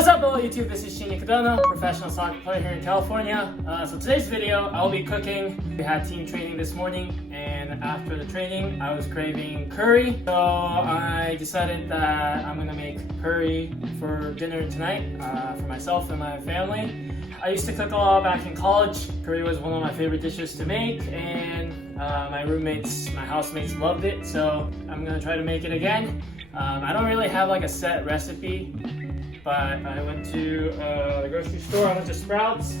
What's up, hello YouTube? This is Shinya Kadono, professional soccer player here in California. So today's video, I'll be cooking. We had team training this morning, and after the training, I was craving curry. So I decided that I'm gonna make curry for dinner tonight for myself and my family. I used to cook a lot back in college. Curry was one of my favorite dishes to make, and my roommates, my housemates loved it. So I'm gonna try to make it again. I don't really have like a set recipe, but I went to the grocery store, I went to Sprouts,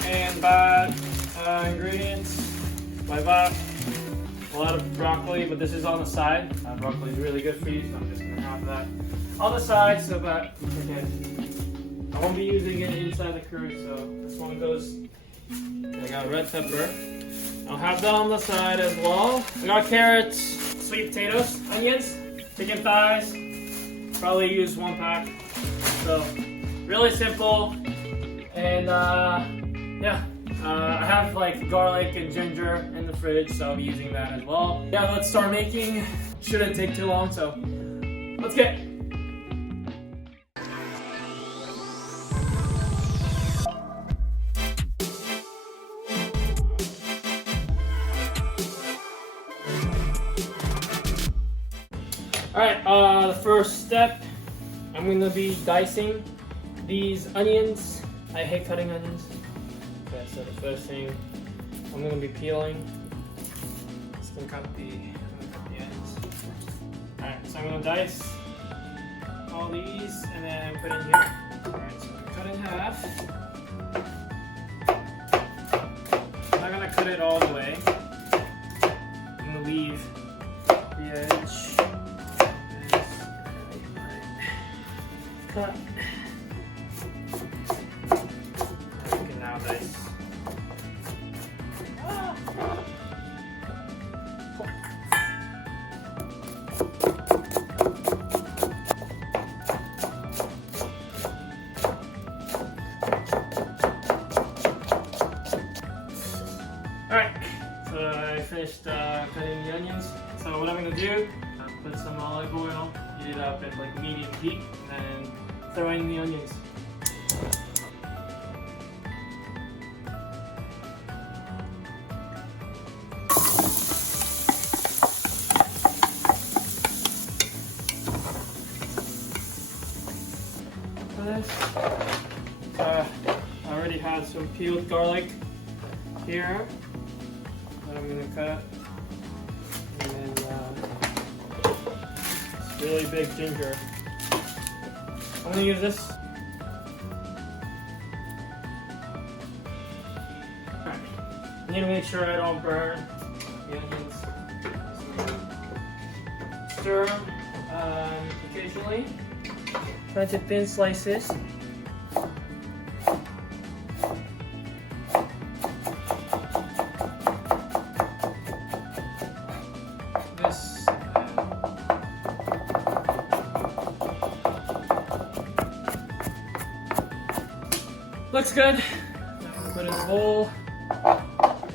and bought ingredients. I bought a lot of broccoli, but this is on the side. Broccoli is really good for you, so I'm just gonna have that on the side so that, again, I won't be using it inside the curry, so this one goes. I got red pepper. I'll have that on the side as well. I got carrots, sweet potatoes, onions, chicken thighs. Probably use 1 pack. So really simple. And yeah, I have like garlic and ginger in the fridge, so I'll be using that as well. Yeah, let's start making. Shouldn't take too long, so let's get it. Alright, the first step, I'm going to be dicing these onions. I hate cutting onions. Okay, so the first thing, I'm going to be peeling. Just going to cut the ends. Alright, so I'm going to dice all these and then put in here. Alright, so I'm going to cut in half. I'm not going to cut it all the way. I'm going to leave the edge. Cut. Okay, now dice. Alright, so I finished cutting the onions. So what I'm going to do, put some olive oil, heat it up at like medium heat, and then throw in the onions. For this, I already had some peeled garlic here that I'm gonna cut, and then this really big ginger. I'm gonna use this. Alright. I need to make sure I don't burn the onions. Stir them occasionally. Cut into thin slices. Looks good. Now I'm gonna put it in the bowl.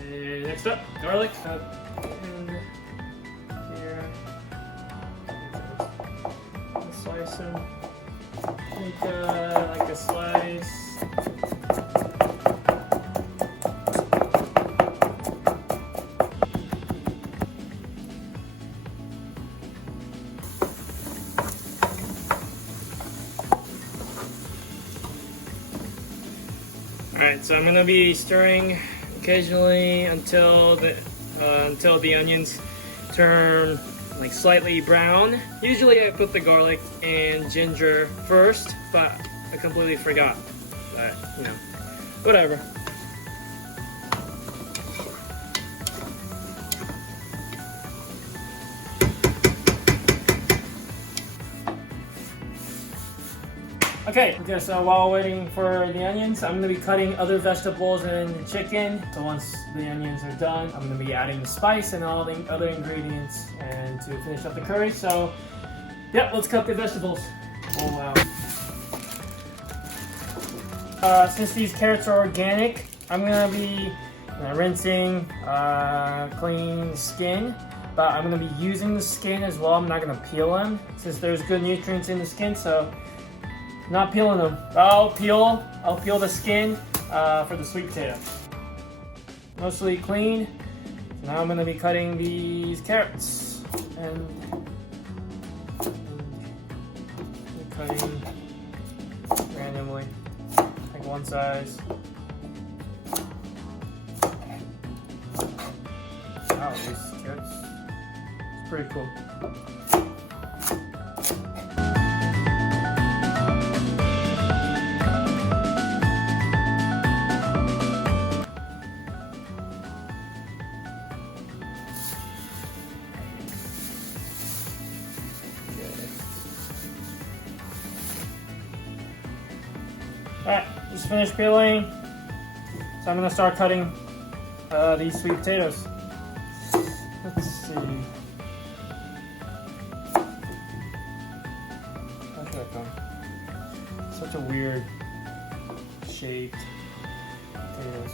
And next up, garlic. Cut in here. Slice them. Make like a slice. Alright, so I'm going to be stirring occasionally until the onions turn like slightly brown. Usually I put the garlic and ginger first, but I completely forgot. But, you know, whatever. Okay, so while waiting for the onions, I'm going to be cutting other vegetables and chicken. So once the onions are done, I'm going to be adding the spice and all the other ingredients and to finish up the curry. So, yeah, let's cut the vegetables. Oh, wow. Since these carrots are organic, I'm going to be rinsing clean skin. but I'm going to be using the skin as well. I'm not going to peel them since there's good nutrients in the skin. So Not peeling them. I'll peel the skin for the sweet potato. Mostly clean. Now I'm gonna be cutting these carrots and cutting randomly, like one size. Wow, these carrots, it's pretty cool. Alright, just finished peeling, so I'm going to start cutting these sweet potatoes. Let's see. How should I come? Such a weird shaped potatoes.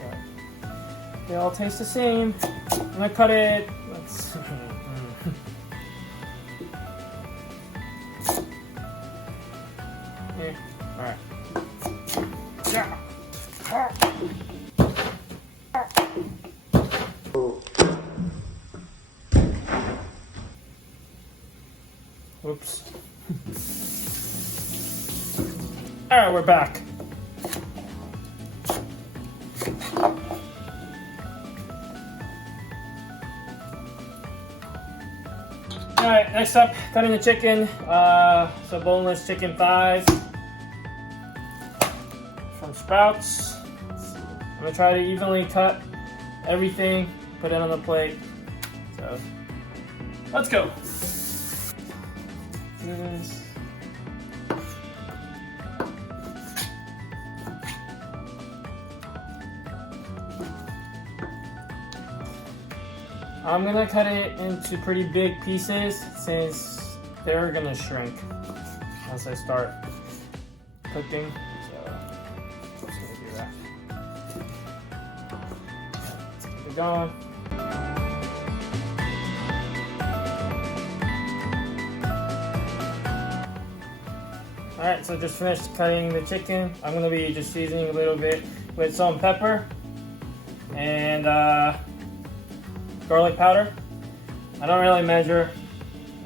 But they all taste the same. I'm going to cut it. Let's see. Yeah. Alright. Yeah. Whoops. Alright, we're back. Alright, next up, cutting the chicken. So boneless chicken thighs from Sprouts. I'm gonna try to evenly cut everything, put it on the plate. So let's go. This. I'm gonna cut it into pretty big pieces since they're gonna shrink once I start cooking. So I'm just gonna do that. Let's keep it going. Alright, so just finished cutting the chicken. I'm going to be just seasoning a little bit with salt and pepper and garlic powder. I don't really measure,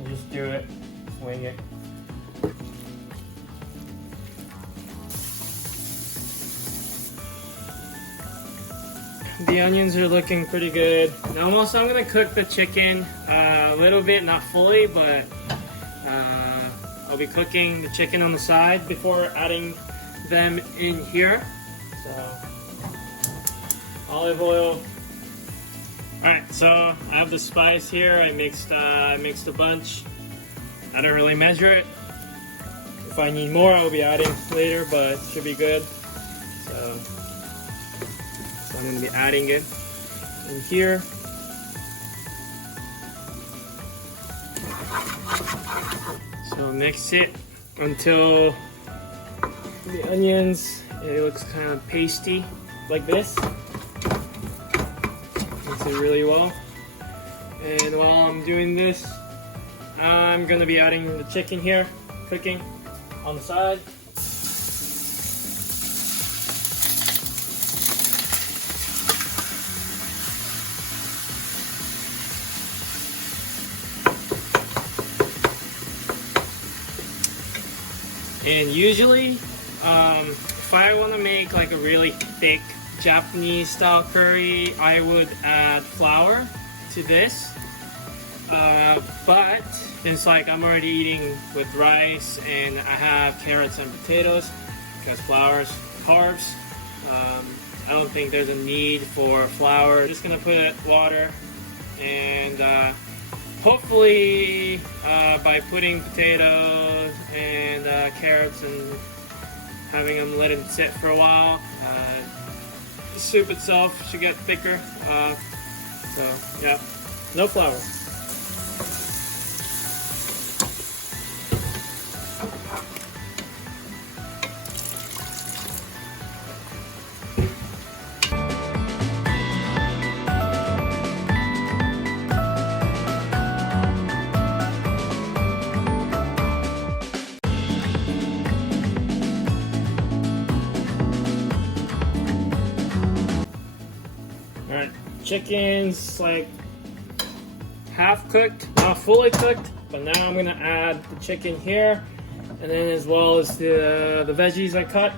I just do it, just wing it. The onions are looking pretty good. Now also I'm going to cook the chicken a little bit, not fully, but I'll be cooking the chicken on the side before adding them in here. So, olive oil. Alright, so I have the spice here. I mixed a bunch. I don't really measure it. If I need more, I'll be adding later, but it should be good. So I'm going to be adding it in here. So mix it until the onions, it looks kind of pasty like this. Mix it really well. And while I'm doing this, I'm going to be adding the chicken here, cooking on the side. And usually, if I want to make like a really thick Japanese style curry, I would add flour to this. But since like I'm already eating with rice and I have carrots and potatoes, because flour is carbs, I don't think there's a need for flour. I'm just gonna put water and hopefully by putting potatoes and carrots and having them let it sit for a while, the soup itself should get thicker. So yeah, no flour. chicken's like half cooked, not fully cooked, but now I'm gonna add the chicken here, and then as well as the veggies I cut.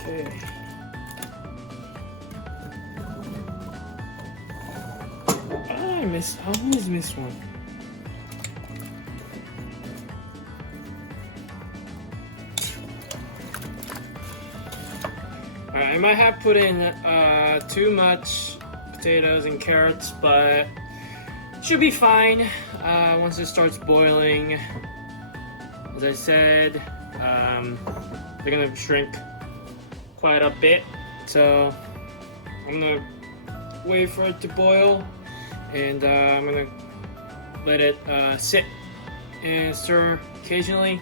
Okay. I always miss one. Alright, I might have put in too much potatoes and carrots, but should be fine once it starts boiling. As I said, they're gonna shrink quite a bit, so I'm gonna wait for it to boil, and I'm gonna let it sit and stir occasionally.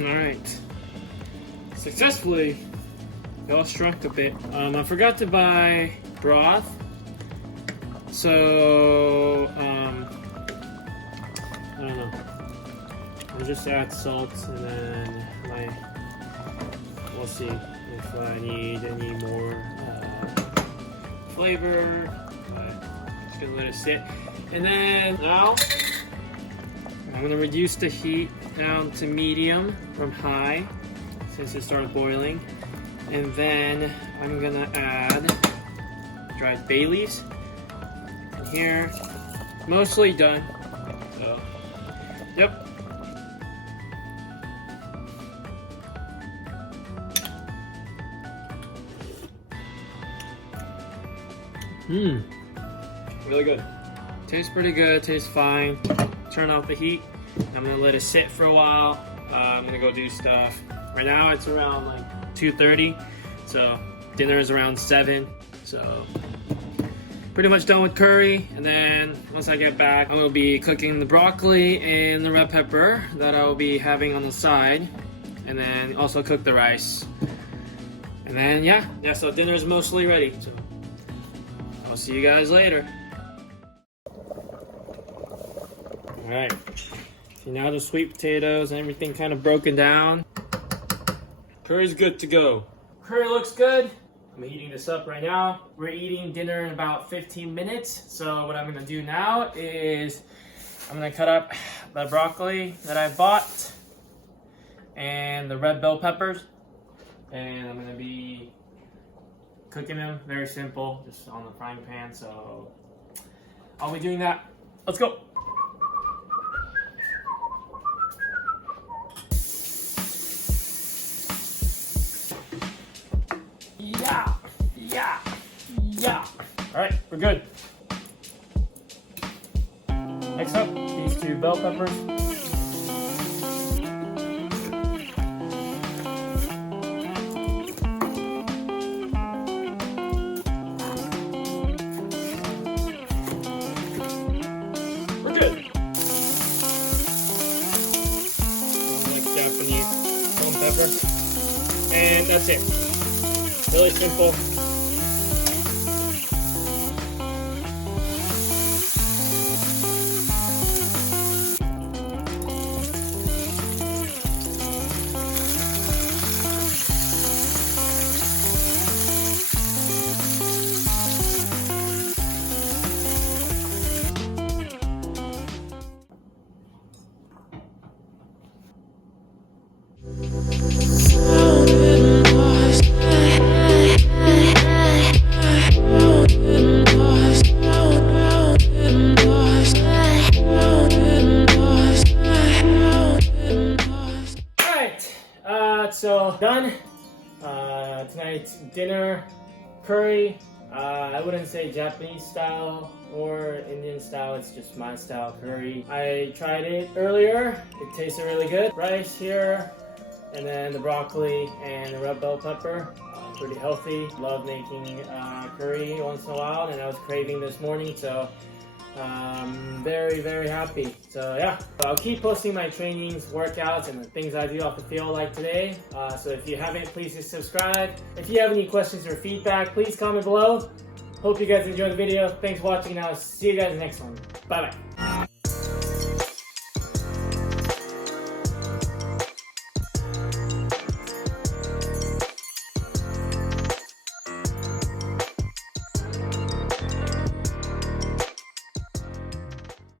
Alright, successfully, it all shrunk a bit. I forgot to buy broth, so I don't know. I'll just add salt, and then we'll see if I need any more flavor. But just gonna let it sit, and then now I'm gonna reduce the heat down to medium from high since it started boiling, and then I'm gonna add dried bay leaves in here. Mostly done. So, yep. Really good. Tastes pretty good, tastes fine. Turn off the heat. I'm gonna let it sit for a while. I'm gonna go do stuff. Right now it's around like 2:30, so dinner is around 7. So pretty much done with curry, and then once I get back, I'm gonna be cooking the broccoli and the red pepper that I will be having on the side, and then also cook the rice. And then yeah, so dinner is mostly ready. So I'll see you guys later. All right. See, now the sweet potatoes and everything kind of broken down. Curry's good to go. Curry looks good. I'm heating this up right now. We're eating dinner in about 15 minutes. So what I'm gonna do now is I'm gonna cut up the broccoli that I bought and the red bell peppers. And I'm gonna be cooking them, very simple, just on the frying pan. So I'll be doing that. Let's go. Yeah. All right, we're good. Next up, these 2 bell peppers. We're good. Like Japanese bell pepper. And that's it. Really simple. So done. Tonight's dinner, curry. I wouldn't say Japanese style or Indian style, it's just my style curry. I tried it earlier, it tasted really good. Rice here, and then the broccoli and the red bell pepper. Pretty healthy. Love making curry once in a while, and I was craving this morning, so Very, very happy. So yeah, I'll keep posting my trainings, workouts, and the things I do off the field like today. So if you haven't, please just subscribe. If you have any questions or feedback, please comment below. Hope you guys enjoyed the video. Thanks for watching, and I'll see you guys in the next one. Bye bye.